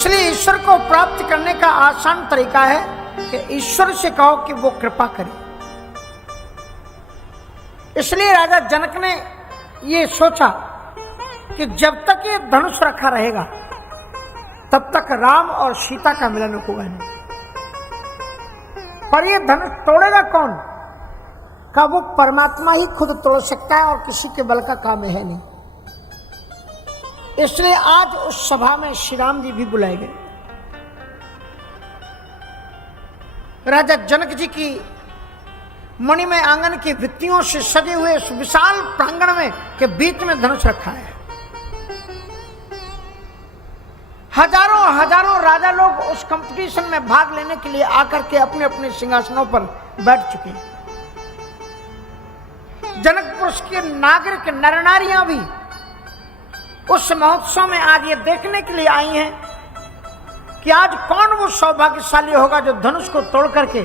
इसलिए ईश्वर को प्राप्त करने का आसान तरीका है कि ईश्वर से कहो कि वो कृपा करे। इसलिए राजा जनक ने ये सोचा कि जब तक ये धनुष रखा रहेगा तब तक राम और सीता का मिलन होगा नहीं। पर ये धनुष तोड़ेगा कौन? का वो परमात्मा ही खुद तोड़ सकता है और किसी के बल का काम है नहीं। इसलिए आज उस सभा में श्री राम जी भी बुलाए गए। राजा जनक जी की मणिमय आंगन की भित्तियों से सजे हुए उस विशाल प्रांगण में के बीच में धनुष रखा है। हजारों हजारों राजा लोग उस कंपटीशन में भाग लेने के लिए आकर के अपने अपने सिंहासनों पर बैठ चुके हैं। जनकपुर के नागरिक नर नारियां भी उस महोत्सव में आज ये देखने के लिए आई हैं कि आज कौन वो सौभाग्यशाली होगा जो धनुष को तोड़ करके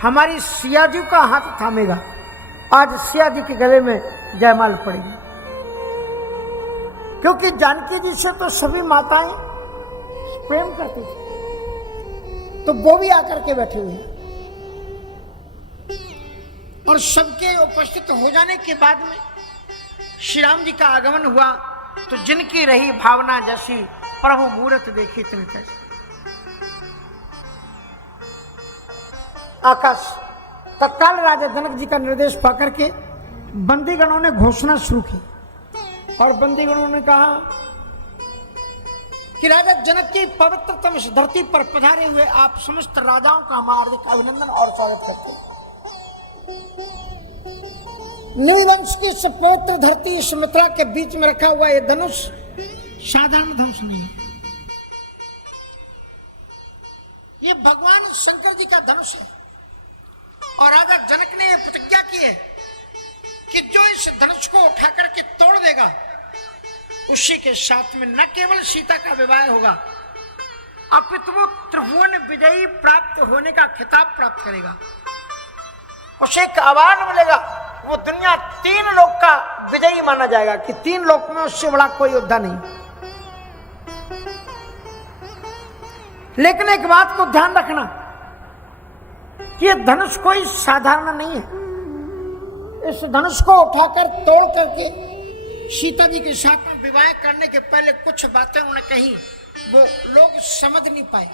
हमारी सिया जी का हाथ थामेगा। आज सिया जी के गले में जयमाल पड़ेगी, क्योंकि जानकी जी से तो सभी माताएं प्रेम करती थी, तो वो भी आकर के बैठे हुए हैं। और सबके उपस्थित हो जाने के बाद में श्री राम जी का आगमन हुआ तो जिनकी रही भावना जैसी प्रभु मूरत देखी इतने तैसे। आकाश तत्काल राजा जनक जी का निर्देश पाकर के बंदीगणों ने घोषणा शुरू की और बंदीगणों ने कहा कि राजा जनक की पवित्रतम इस धरती पर पधारे हुए आप समस्त राजाओं का हम हार्दिक अभिनंदन और स्वागत करते हैं। निवंश की इस पवित्र धरती इस मिथिला के बीच में रखा हुआ यह धनुष साधारण धनुष नहीं है, ये भगवान शंकर जी का धनुष है। और राजा जनक ने यह प्रतिज्ञा की है कि जो इस धनुष को उठा करके तोड़ देगा उसी के साथ में न केवल सीता का विवाह होगा अपितु वो त्रिभुवन विजयी प्राप्त होने का खिताब प्राप्त करेगा। उसे एक अवार्ड मिलेगा, वो दुनिया 3 लोक का विजयी माना जाएगा कि 3 लोक में उससे बड़ा कोई योद्धा नहीं। लेकिन एक बात को ध्यान रखना कि यह धनुष कोई साधारण नहीं है। इस धनुष को उठाकर तोड़ करके सीता जी के साथ में विवाह करने के पहले कुछ बातें उन्होंने कही, वो लोग समझ नहीं पाए।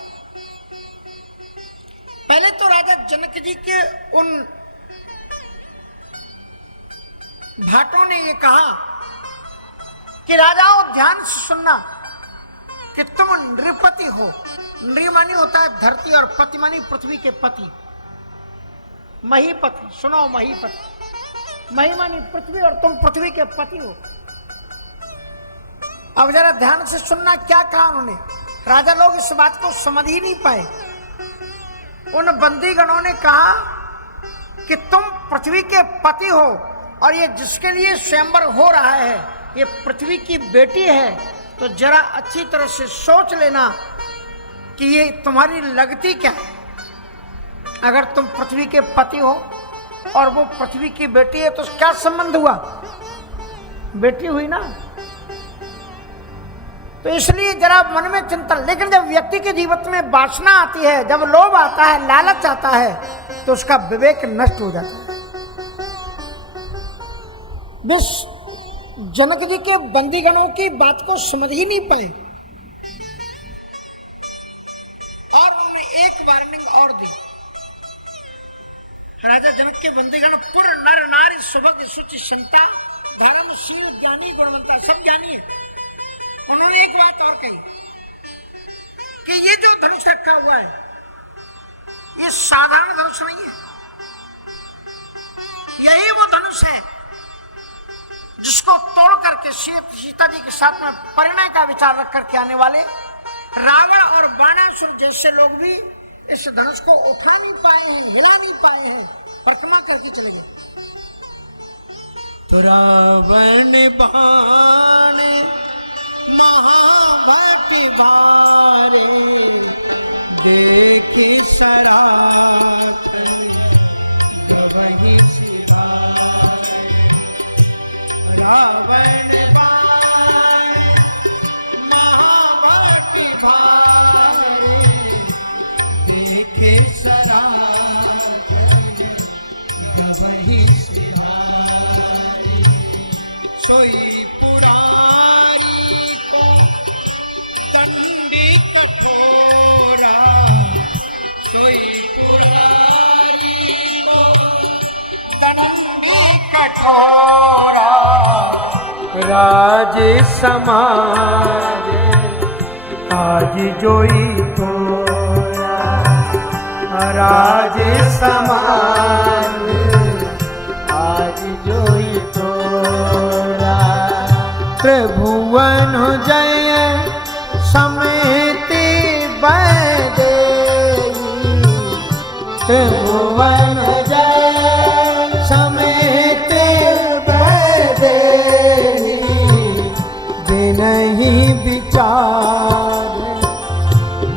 पहले तो राजा जनक जी के उन भाटों ने ये कहा कि राजाओं ध्यान से सुनना कि तुम नृपति हो। नृमानी होता है धरती और पति मानी पृथ्वी के पति, महीपति। सुनो, महीपति, मही मानी पृथ्वी और तुम पृथ्वी के पति हो। अब जरा ध्यान से सुनना क्या कहा उन्होंने। राजा लोग इस बात को समझ ही नहीं पाए। उन बंदीगणों ने कहा कि तुम पृथ्वी के पति हो और ये जिसके लिए स्वयंवर हो रहा है ये पृथ्वी की बेटी है, तो जरा अच्छी तरह से सोच लेना कि ये तुम्हारी लगती क्या है। अगर तुम पृथ्वी के पति हो और वो पृथ्वी की बेटी है तो क्या संबंध हुआ? बेटी हुई ना। तो इसलिए जरा मन में चिंतन। लेकिन जब व्यक्ति के जीवन में वासना आती है, जब लोभ आता है, लालच आता है, तो उसका विवेक नष्ट हो जाता है। जनक जी के बंदीगणों की बात को समझ ही नहीं पाए और उन्होंने एक वार्निंग और दी। राजा जनक के बंदीगण पुर नर नारी सुभग सुचि संता धर्मशील ज्ञानी गुणवंता, सब ज्ञानी है। उन्होंने एक बात और कही कि ये जो धनुष रखा हुआ है ये साधारण धनुष नहीं है, यही वो धनुष है जिसको तोड़ करके सीता जी के साथ में परिणय का विचार रख करके आने वाले रावण और बाणासुर जैसे लोग भी इस धनुष को उठा नहीं पाए हैं, हिला नहीं पाए हैं, परिक्रमा करके चले गए। तो रावण बाण महाभट भारे देखी सराथन गवही सिधारे। रावण बाण महाभट भारे खेसरा गवही सिधारी। सोई पुरारी को दंडी कठोरा, सोई पुरारी को दंडी कठोरा। राज समाज आज जोई तोरा, राज समाज आज जोई तोरा। त्रिभुवन जय समेति बैदेई, त्रिभुवन जय समेति बैदेई। बिनहि विचार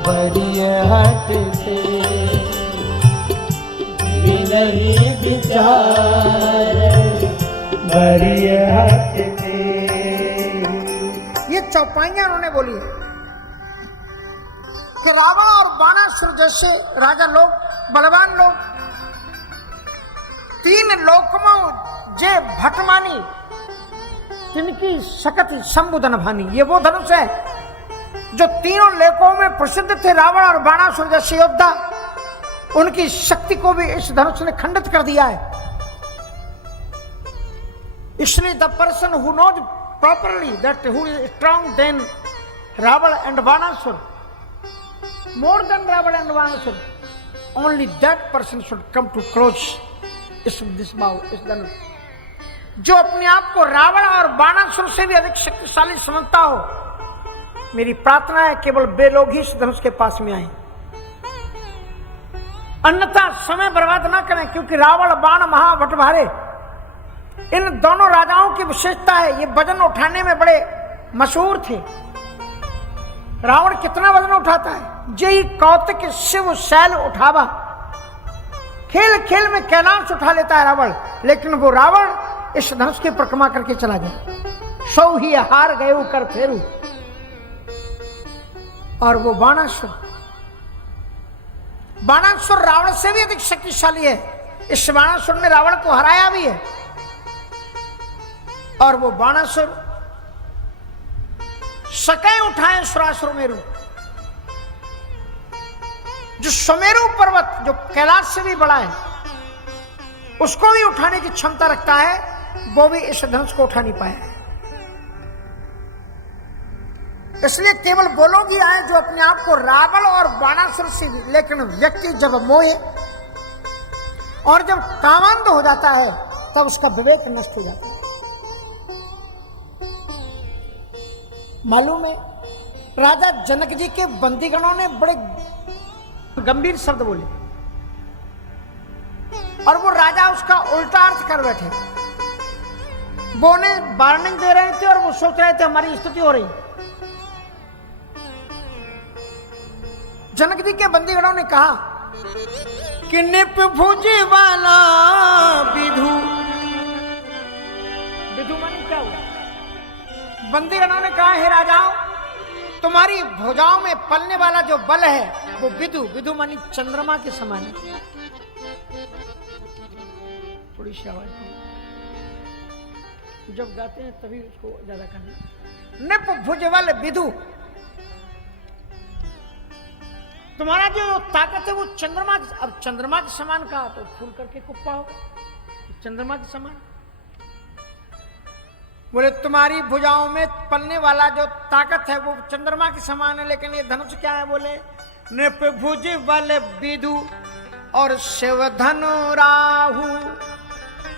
बरिय हटते, बिनहि विचार बरिय हटते। ये चौपाइयां उन्होंने बोली है कि रावण और बाणासुर जैसे राजा लोग, बलवान लोग, तीन लोकमों जे भटमानी तिनकी शकति संबुधन भानी। ये वो धनुष है जो तीनों लोकों में प्रसिद्ध थे। रावण और बाणासुर जैसे योद्धा, उनकी शक्ति को भी इस धनुष ने खंडित कर दिया है। इसलिए the person who knows properly that who is strong than Ravan and Banasur, more than Ravan and Banasur, only that person should come to close this bow, इस धनुष। जो अपने आप को रावण और बाणासुर से भी अधिक शक्तिशाली समझता हो, मेरी प्रार्थना है केवल वे लोग ही इस धनुष के पास में आए, अन्यथा समय बर्बाद ना करें। क्योंकि रावण बाण महाभटभारे, इन दोनों राजाओं की विशेषता है, ये वजन उठाने में बड़े मशहूर थे। रावण कितना वजन उठाता है, जय कौतिक शिव शैल उठावा। खेल खेल में कैलाश उठा लेता है रावण, लेकिन वो रावण इस धनुष की परिक्रमा करके चला गया। सौ ही हार गए कर फेरू। और वो बाणासुर, बाणासुर रावण से भी अधिक शक्तिशाली है। इस बाणासुर ने रावण को हराया भी है। और वो बाणासुर सकै उठाए सुरासुर मेरु, जो सुमेरु पर्वत जो कैलाश से भी बड़ा है, उसको भी उठाने की क्षमता रखता है, वो भी इस धनुष को उठा नहीं पाया है। इसलिए केवल वो लोग ही आए जो अपने आप को रावण और बाणासुर से भी, लेकिन व्यक्ति जब मोहे और जब कामांध हो जाता है तब उसका विवेक नष्ट हो जाता है। मालूम है, राजा जनक जी के बंदीगणों ने बड़े गंभीर शब्द बोले और वो राजा उसका उल्टा अर्थ कर बैठे। वो उन्हें वार्निंग दे रहे थे और वो सोच रहे थे हमारी स्तुति हो रही। जनक जी के बंदीगणों ने कहा कि निप भुज वाला विधु, विधु माने क्या हुआ? बंदीगणों ने कहा, हे राजाओं, तुम्हारी भुजाओं में पलने वाला जो बल है वो विधु, विधु मानी चंद्रमा के समान है। थोड़ी सी आवाज जब गाते हैं तभी उसको ज्यादा करना। निप भुज वाले विधु, तुम्हारा जो ताकत है वो चंद्रमा, अब चंद्रमा के समान कहा तो फूल करके कुप्पा हो, चंद्रमा के समान। बोले तुम्हारी भुजाओं में पलने वाला जो ताकत है वो चंद्रमा के समान है, लेकिन ये धनुष क्या है? बोले नृप भुज बल विधु और शिव धनु राहु।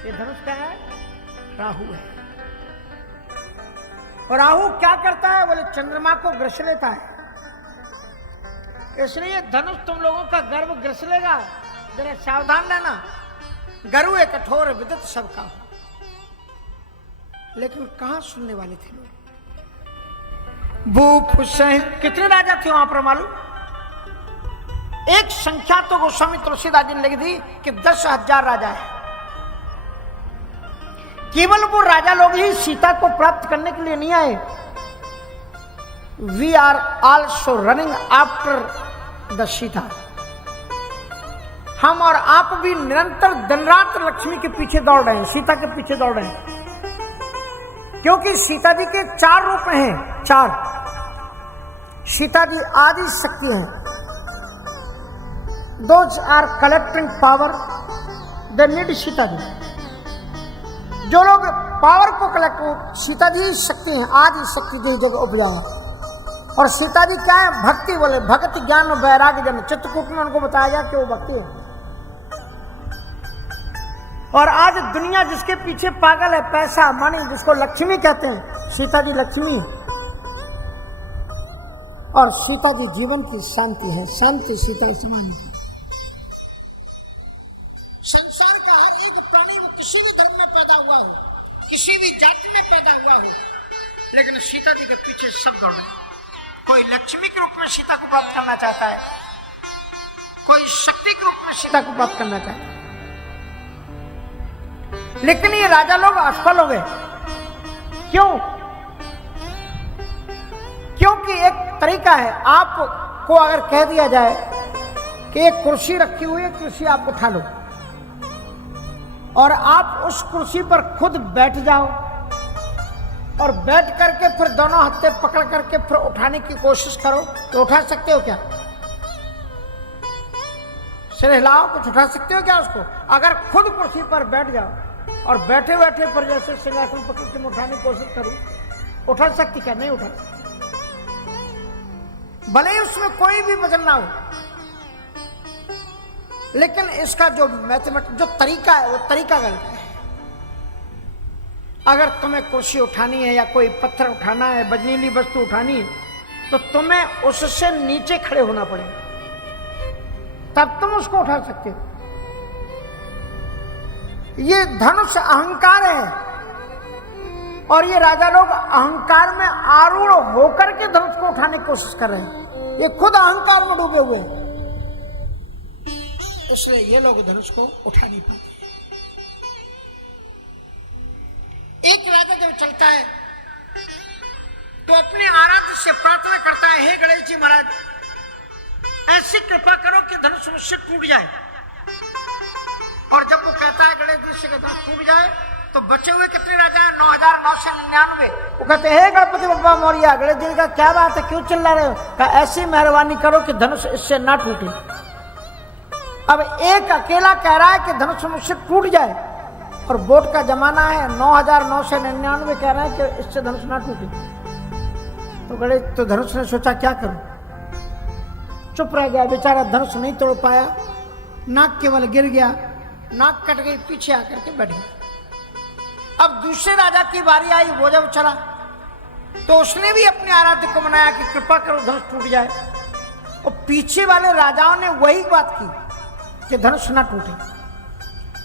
ये धनुष क्या है? राहु है। और राहु क्या करता है? बोले चंद्रमा को ग्रस लेता है। इसलिए धनुष तुम लोगों का गर्व ग्रस लेगा, जरा सावधान रहना। गरुए कठोर विदित सबका हो। लेकिन कहां सुनने वाले थे लोग? भूप सहित कितने राजा थे वहां पर मालूम? एक संख्या तो गोस्वामी तुलसीदास जी ने लिख दी कि 10,000 राजा है। केवल वो राजा लोग ही सीता को प्राप्त करने के लिए नहीं आए। We are also running after the Sita. हम और आप भी निरंतर दिन रात लक्ष्मी के पीछे दौड़ रहे हैं, सीता के पीछे दौड़ रहे हैं, क्योंकि सीता जी के 4 रूप हैं, 4। सीता जी आदि शक्ति हैं। Those are collecting power, the need Sita ji. जो लोग पावर को कलेक्ट, वो सीता जी शक्ति हैं, आदि शक्ति जी जगह उपजाया। और सीता जी क्या है? भक्ति बोले, भक्ति ज्ञान वैराग्य जन। चित्रकूट में उनको बताया गया कि वो भक्ति है। और आज दुनिया जिसके पीछे पागल है, पैसा, मणि, जिसको लक्ष्मी कहते हैं, सीता जी लक्ष्मी है। और सीता जी जीवन की शांति है, शांति सीता समान। संसार का हर एक प्राणी, वो किसी भी धर्म में पैदा हुआ हो, किसी भी जाति में पैदा हुआ हो, लेकिन सीता जी के पीछे सब दौड़ रहे हैं। कोई लक्ष्मी के रूप में सीता को प्राप्त करना चाहता है, कोई शक्ति के रूप में सीता को प्राप्त करना चाहता है। लेकिन ये राजा लोग असफल हो गए। क्यों? क्योंकि एक तरीका है, आपको अगर कह दिया जाए कि एक कुर्सी रखी हुई है, कुर्सी आप उठा लो और आप उस कुर्सी पर खुद बैठ जाओ और बैठ करके फिर दोनों हत्थे पकड़ करके फिर उठाने की कोशिश करो, तो उठा सकते हो क्या? सिर हिलाओ, कुछ उठा सकते हो क्या उसको? अगर खुद कुर्सी पर बैठ जाओ और बैठे बैठे पर जैसे सिंहासन पकड़ के उठाने की कोशिश करूं, उठा सकती क्या? नहीं उठा सकती। भले ही उसमें कोई भी वजन ना हो, लेकिन इसका जो मैथमेटिक जो तरीका है, वो तरीका गलत है। अगर तुम्हें कुर्सी उठानी है या कोई पत्थर उठाना है, वजनीली वस्तु उठानी है, तो तुम्हें उससे नीचे खड़े होना पड़ेगा, तब तुम उसको उठा सकते हो। ये धनुष अहंकार है, और ये राजा लोग अहंकार में आरूढ़ होकर के धनुष को उठाने की कोशिश कर रहे हैं। ये खुद अहंकार में डूबे हुए हैं, इसलिए ये लोग धनुष को उठा नहीं पाते। एक राजा जब चलता है तो अपने आराध्य से प्रार्थना करता है, हे गणेश जी महाराज, ऐसी कृपा करो कि धनुष मुझसे टूट जाए। और जब वो कहता है गणेश जी से कि धनुष टूट जाए, तो बचे हुए कितने राजा हैं? 9999। वो कहते हैं, हे गणपति बप्पा मौर्य। गणेश जी ने कहा, क्या बात है, क्यों चिल्ला रहे हो? कहा, ऐसी मेहरबानी करो कि धनुष इससे ना टूटे। अब एक अकेला कह रहा है कि धनुष मुझसे टूट जाए, और वोट का जमाना है, 9999 कह रहे हैं कि इससे धनुष ना टूटे। तो गणेश, तो धनुष ने सोचा क्या करूं, चुप रह गया बेचारा, धनुष नहीं तोड़ पाया, नाक केवल गिर गया, नाक कट गई, पीछे आकर के बैठ गया। अब दूसरे राजा की बारी आई, वो जब चला तो उसने भी अपने आराध्य को मनाया कि कृपा करो धनुष टूट जाए, और पीछे वाले राजाओं ने वही बात की कि धनुष ना टूटे।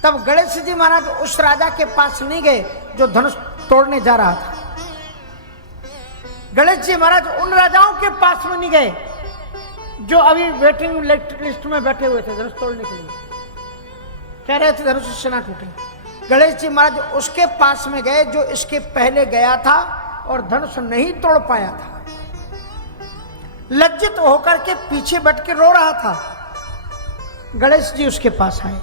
तब गणेश जी महाराज उस राजा के पास नहीं गए जो धनुष तोड़ने जा रहा था। गणेश जी महाराज उन राजाओं के पास में नहीं गए जो अभी वेटिंग लिस्ट में बैठे हुए थे धनुष तोड़ने के लिए, कह रहे थे धनुष इससे ना टूटे। गणेश जी महाराज उसके पास में गए जो इसके पहले गया था और धनुष नहीं तोड़ पाया था। लज्जित होकर के पीछे बैठ के रो रहा था। गणेश जी उसके पास आए।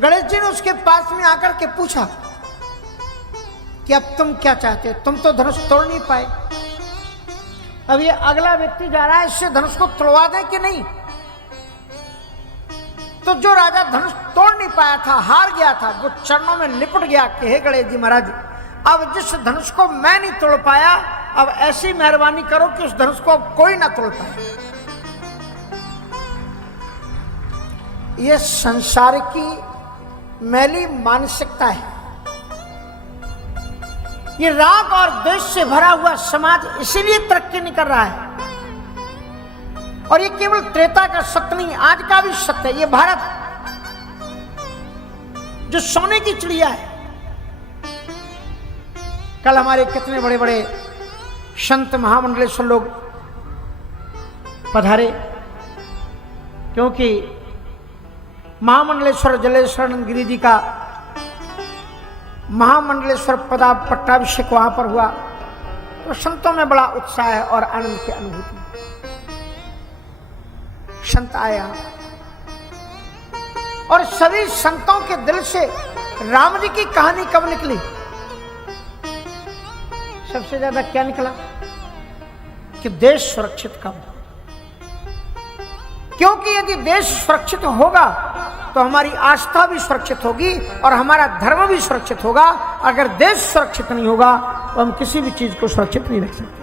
गणेश जी ने उसके पास में आकर के पूछा कि अब तुम क्या चाहते हो? तुम तो धनुष तोड़ नहीं पाए, अब ये अगला व्यक्ति जा रहा है, इससे धनुष को तोड़वा दें कि नहीं? तो जो राजा धनुष तोड़ नहीं पाया था, हार गया था, वो चरणों में लिपट गया कि हे गणेश जी महाराज, अब जिस धनुष को मैं नहीं तोड़ पाया, अब ऐसी मेहरबानी करो कि उस धनुष को अब कोई ना तोड़ पाए। ये संसार की मैली मानसिकता है। ये राग और द्वेष से भरा हुआ समाज इसीलिए तरक्की नहीं कर रहा है। और ये केवल त्रेता का सत्य नहीं, आज का भी सत्य है। ये भारत जो सोने की चिड़िया है, कल हमारे कितने बड़े बड़े संत महामंडलेश्वर लोग पधारे, क्योंकि महामंडलेश्वर जलेश्वरानंद गिरी जी का महामंडलेश्वर पट्टाभिषेक वहां पर हुआ, तो संतों में बड़ा उत्साह है और आनंद की अनुभूति। संत आया, और सभी संतों के दिल से राम जी की कहानी कब निकली? सबसे ज्यादा क्या निकला? कि देश सुरक्षित कब? क्योंकि यदि देश सुरक्षित होगा तो हमारी आस्था भी सुरक्षित होगी और हमारा धर्म भी सुरक्षित होगा। अगर देश सुरक्षित नहीं होगा तो हम किसी भी चीज को सुरक्षित नहीं रख सकते।